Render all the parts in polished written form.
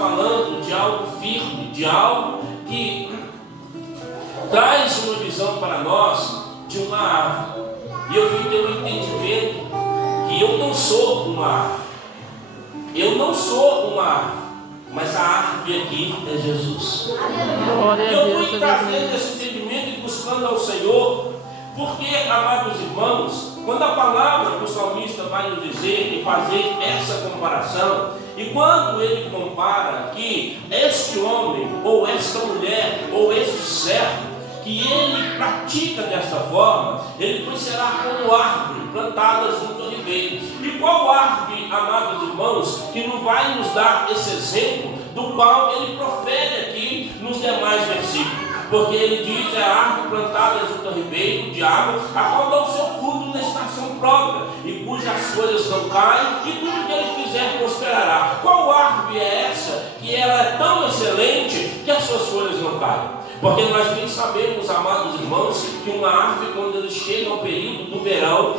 falando de algo firme, de algo que traz uma visão para nós de uma árvore. E eu vim ter um entendimento que eu não sou uma árvore. Eu não sou uma árvore, mas a árvore aqui é Jesus. E eu fui trazendo esse entendimento e buscando ao Senhor, porque, amados irmãos, quando a palavra que o salmista vai nos dizer e fazer essa comparação, e quando ele compara que este homem, ou esta mulher, ou este servo, que ele pratica desta forma, ele será como árvore plantada junto ao ribeiro. E qual árvore, amados irmãos, que não vai nos dar esse exemplo do qual ele profere aqui nos demais versículos? Porque ele diz: é a árvore plantada junto ao ribeiro de água, a qual dá o seu fruto na estação própria, e cujas folhas não caem, e tudo que ele fizer prosperará. Qual árvore é essa que ela é tão excelente que as suas folhas não caem? Porque nós bem sabemos, amados irmãos, que uma árvore, quando ele chega ao período do verão,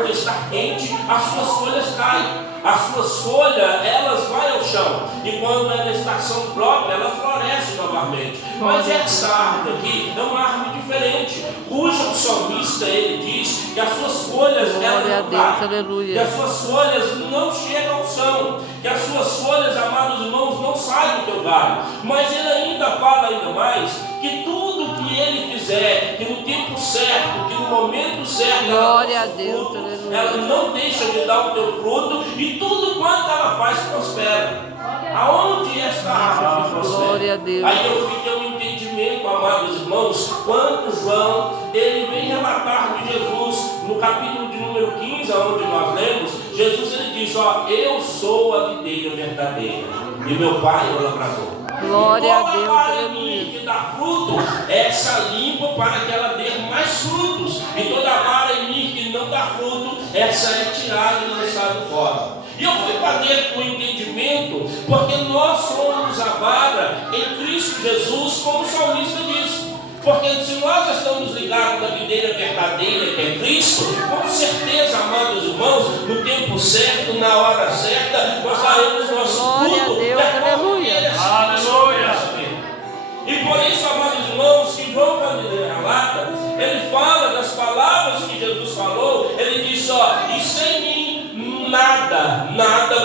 onde está quente, as suas folhas caem. As suas folhas, elas vão ao chão. E quando é na estação própria, ela floresce novamente. Mas essa árvore aqui é uma árvore diferente, cujo o salmista, ele diz que as suas folhas, elas não caem, que as suas folhas não chegam ao chão, que as suas folhas, amados irmãos, não saem do teu galho. Mas ele ainda fala ainda mais, que tudo que ele fizer, que no tempo certo, que no momento certo, glória a Deus, fruto, ela não deixa de dar o teu fruto, e tudo quanto ela faz prospera. Aonde esta árvore prospera? Glória a Deus. Aí eu fiquei um entendimento, amados irmãos, quando João, ele vem relatar de Jesus, no capítulo de número 15, onde nós lemos, Jesus ele diz: ó, eu sou a videira verdadeira, e meu pai é o lavrador. Glória a Deus, vara em mim que dá fruto, essa limpa para que ela dê mais frutos. E toda vara em mim que não dá fruto, essa é tirada e lançada fora. E eu fui para dentro do entendimento, porque nós somos a vara em Cristo Jesus, como o salmista diz. Porque se nós estamos ligados na videira verdadeira que é Cristo, com certeza, amados irmãos, no tempo certo, na hora certa, nós daremos nosso fruto. Aleluia. Aleluia. E por isso, amados irmãos, que João, quando ele relata, ele fala das palavras que Jesus falou. Ele diz: ó, e sem mim nada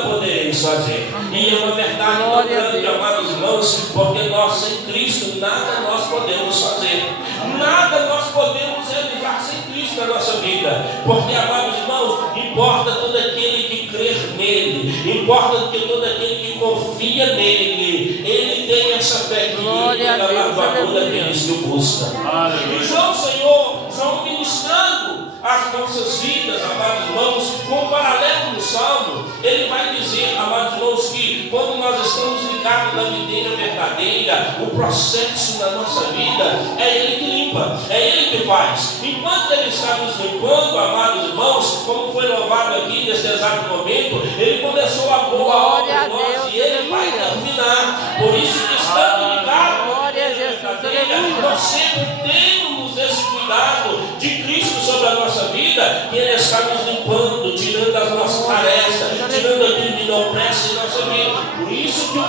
podereis fazer. E é uma verdade muito grande, amados irmãos, porque nós sem Cristo nada nós podemos fazer. Nada nós podemos realizar sem Cristo na nossa vida. Porque, amados irmãos, importa todo aquele que crer nele, importa que todo aquele que confia nele, ele tem essa fé que ele a lavadura daqueles que o buscam. E João ministrando as nossas vidas, amados irmãos, com um paralelo no Salmo, ele vai dizer, amados irmãos, que quando nós estamos ligados na videira verdadeira, o processo da nossa vida é ele que limpa, é ele que faz. Enquanto ele está nos limpando, amados irmãos, como foi louvado aqui nesse exato momento, ele começou a boa obra em nós e ele vai terminar. Por isso que estamos ligados na videira verdadeira, nós sempre temos esse cuidado de Cristo sobre a nossa vida, que ele está nos limpando, tirando as nossas arestas, tirando aquilo que não presta em nossa vida. Por isso que o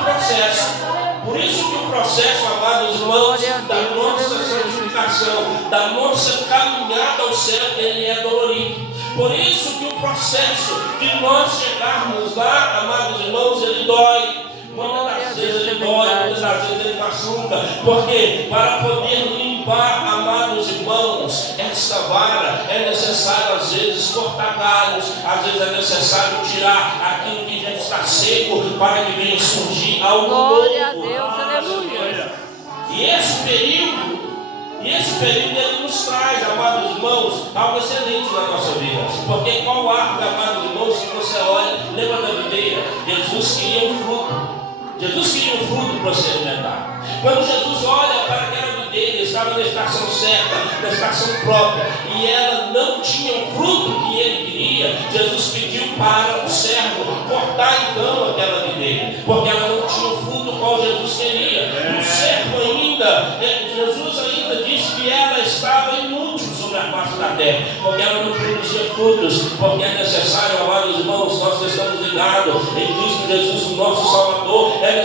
processo, amados irmãos, da nossa santificação, da nossa caminhada ao céu, ele é dolorido. Por isso que o processo de nós chegarmos lá, amados irmãos, ele dói. Muitas vezes ele dói, muitas vezes ele machuca. Porque para poder limpar, amados irmãos, esta vara é necessário às vezes cortar galhos, às vezes é necessário tirar aquilo que já está seco para que venha surgir algo novo. Glória a Deus, aleluia. E esse período ele nos traz, amados irmãos, algo excelente na nossa vida. Porque qual árvore, amados irmãos, se você olha, lembra da videira? Jesus queria um fruto. Jesus queria um fruto para se alimentar. Quando Jesus olha para aquela videira, estava na estação certa, na estação própria, e ela não tinha o fruto que ele queria, Jesus pediu para o servo cortar então aquela videira, porque ela não tinha o fruto qual Jesus queria. E o servo ainda, Jesus ainda disse que ela estava inútil sobre a face da terra, porque ela não produzia frutos, porque é necessário, amados irmãos, nós que estamos ligados em Cristo Jesus, o nosso Salvador,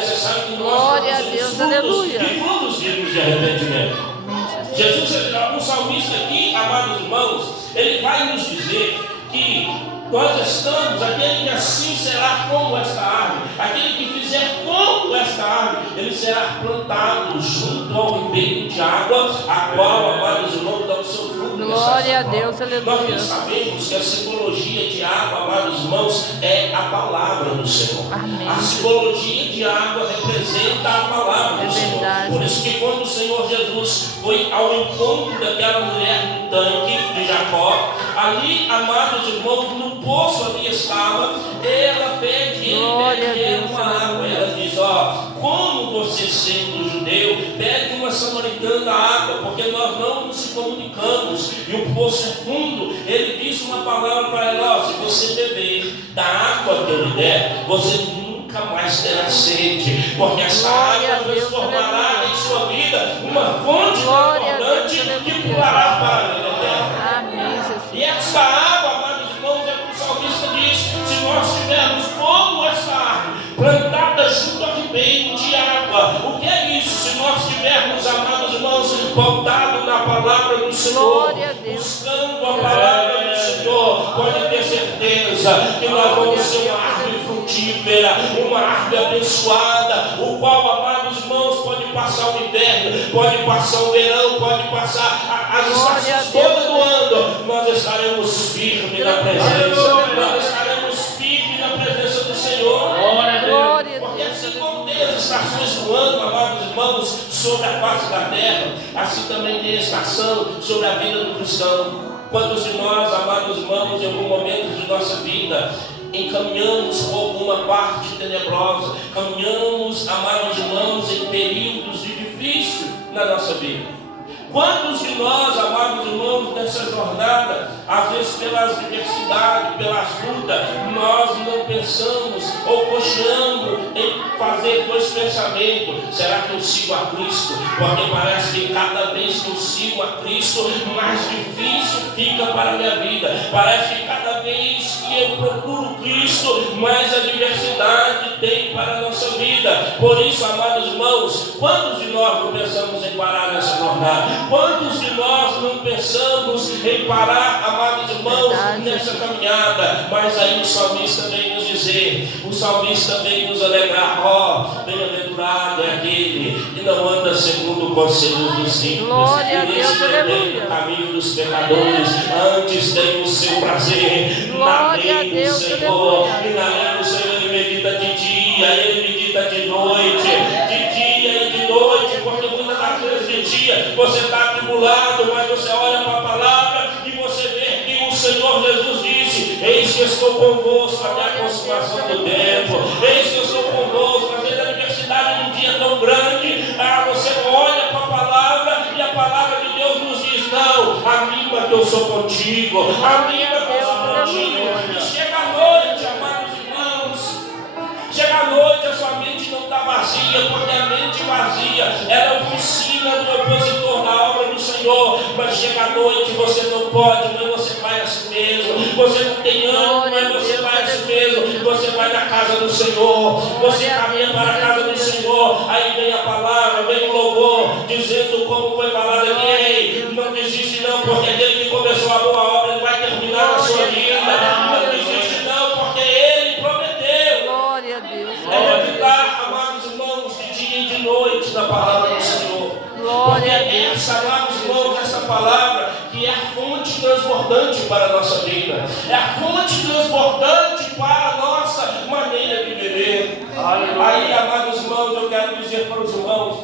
necessário que nós Glória a produzamos Deus, frutos aleluia. e frutos dignos de arrependimento. Jesus, o salmista aqui, amados irmãos, ele vai nos dizer que nós estamos, aquele que assim será como esta árvore, aquele que fizer como esta árvore, ele será plantado junto ao ribeiro de água, a qual, amados irmãos, dá o seu fruto. Glória a Deus, Nós aleluia. sabemos que a simbologia de água, amados irmãos, é a palavra do Senhor. Amém. A simbologia de água representa a palavra do Senhor. verdade. Por isso que quando o Senhor Jesus foi ao encontro daquela mulher no tanque de Jacó, ali, amados irmãos, no poço ali estava, ela pede, Glória a ele Deus, uma água. Ela diz, como você sendo judeu, pede uma samaritana água, porque nós não nos comunicamos, e o poço é fundo. Ele disse uma palavra para ela, se você beber da água que eu lhe der, você nunca mais terá sede, porque essa Glória a água Deus, transformará aleluia. em sua vida uma fonte Glória a transbordante Deus, que aleluia. pulará para a vida eterna. Amém, Jesus. E essa água, amados irmãos, é o que o salmista diz: se nós tivermos como essa árvore plantada junto ao ribeiro de água. O que é isso? Se nós tivermos, amados irmãos, pautado na palavra do Senhor, Glória a Deus. buscando a palavra do Senhor, pode ter certeza que nós vamos ser uma árvore frutífera, uma árvore abençoada, o qual, amados irmãos, pode passar o inverno, pode passar o verão, pode passar as estações todas do ano. Nós estaremos firmes na presença, nós estaremos firmes na presença do Senhor. Glória a Porque Deus. assim como tem as estações do ano, amados irmãos, sobre a face da terra, assim também tem a estação sobre a vida do cristão. Quantos de nós, amados irmãos, em algum momento de nossa vida, encaminhamos por alguma parte tenebrosa, caminhamos, amados irmãos, em períodos de difícil na nossa vida? Quantos de nós, amados irmãos, nessa jornada, às vezes pela adversidade, pelas lutas, nós não pensamos ou cocheamos em fazer dois pensamentos: será que eu sigo a Cristo? Porque parece que cada vez que eu sigo a Cristo, mais difícil fica para a minha vida. Parece que cada vez que eu procuro Cristo, mais adversidade tem para a nossa vida. Por isso, amados irmãos, quantos de nós não pensamos em parar nessa jornada? Quantos de nós não pensamos em parar, amados irmãos, nessa caminhada? Mas aí o salmista vem nos dizer, o salmista vem nos alegrar: bem-aventurado é aquele que não anda segundo o conselho dos ímpios, Glória a e Deus, nem aleluia. no caminho dos pecadores, antes tem o seu prazer na Glória a lei do Deus, Senhor, aleluia. e na lei do Senhor ele medita de dia, ele medita de noite, de dia e de noite, porque muitas das vezes de dia você está atribulado, mas você olha para a palavra e você vê que o Senhor Jesus disse: eis que estou convosco até a consumação do tempo, eis que eu estou convosco. Às vezes a adversidade num dia é tão grande, você olha para a palavra e a palavra de Deus nos diz: não, anima que eu sou contigo, anima que eu sou contigo. E chega a noite, amados irmãos, chega a noite, a sua mente não está vazia, porque a mente vazia, ela é oficina do opositor na obra do Senhor. Mas chega a noite, você não pode, mas você vai a si mesmo. Você não tem ânimo, mas você vai a si mesmo. Você vai na casa do Senhor, você caminha para a casa do Senhor. Aí vem a palavra, vem o louvor, dizendo como foi falado aqui: ei, não desiste não, porque aquele que começou a boa obra, ele vai terminar na sua vida. Não desiste não, porque ele prometeu. Glória a Deus. É meditar, amados irmãos, de dia e de noite na palavra do Senhor. Porque é essa, amados irmãos, essa palavra que é a fonte transbordante para a nossa vida. É a fonte transbordante para a nossa maneira de viver. Aí, amados irmãos, eu quero dizer para os irmãos: